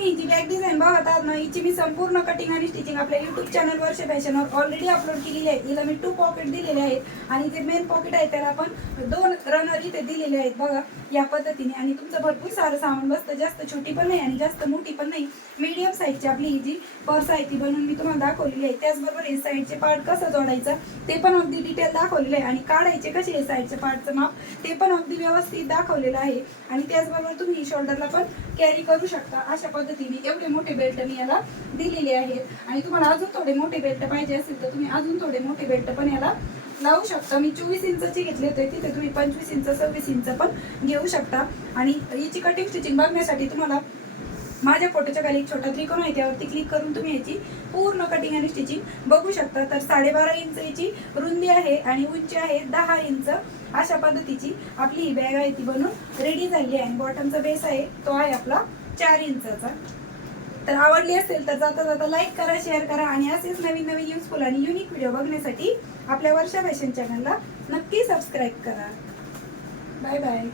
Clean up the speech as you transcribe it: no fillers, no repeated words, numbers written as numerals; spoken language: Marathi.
तुम्ही ही जी बॅग डिझाईन बघत आहात ना, हिची मी संपूर्ण कटिंग आणि स्टिचिंग आपल्या युट्यूब चॅनल वर्ष फॅशनवर ऑलरेडी अपलोड केलेली आहे. हिला मी 2 पॉकेट दिलेले आहेत आणि जे मेन पॉकेट आहे त्याला आपण 2 रनर इथे दिलेले आहेत बघा या पद्धतीने. आणि तुमचं भरपूर सारं सामान बसतं, जास्त छोटी पण नाही आणि जास्त मोठी पण नाही, मीडियम साईजची आपली ही जी पर्स आहे ती बनवून मी तुम्हाला दाखवलेली आहे. त्याचबरोबर हे साईडचे पार्ट कसं जोडायचं ते पण अगदी डिटेल दाखवलेलं आहे आणि काढायचे कसे हे साईडचे पार्टचं माप ते पण अगदी व्यवस्थित दाखवलेलं आहे. आणि त्याचबरोबर तुम्ही शोल्डरला पण कॅरी करू शकता अशा पद्धतीने. एवढे मोठे बेल्ट मी याला दिलेले आहेत आणि तुम्हाला अजून थोडे मोठे बेल्ट पाहिजे असेल तर तुम्ही अजून थोडे मोठे बेल्ट पण याला लावू शकता. मी 24 इंचचे घेतले होते, तिथे तुम्ही 25 इंच 26 इंच पण घेऊ शकता. आणि याची कटिंग स्टिचिंग बघण्यासाठी तुम्हाला माझ्या फोटोच्या खाली एक छोटा त्रिकोण आहे त्यावरती क्लिक करून तुम्ही याची पूर्ण कटिंग आणि स्टिचिंग बघू शकता. तर 12.5 इंच याची रुंदी आहे आणि उंची आहे 10 इंच. अशा पद्धतीची आपली ही बॅग आहे ती बनून रेडी झाली आहे. आणि बॉटमचा बेस आहे तो आहे आपला 4 इंचाचा. तर आवडली असेल तर जाता जाता लाईक करा, शेअर करा आणि असेच नवीन नवीन युजफुल आणि युनिक व्हिडिओ बघण्यासाठी आपल्या वर्षा फॅशन चॅनलला नक्की सबस्क्राईब करा. Bye bye.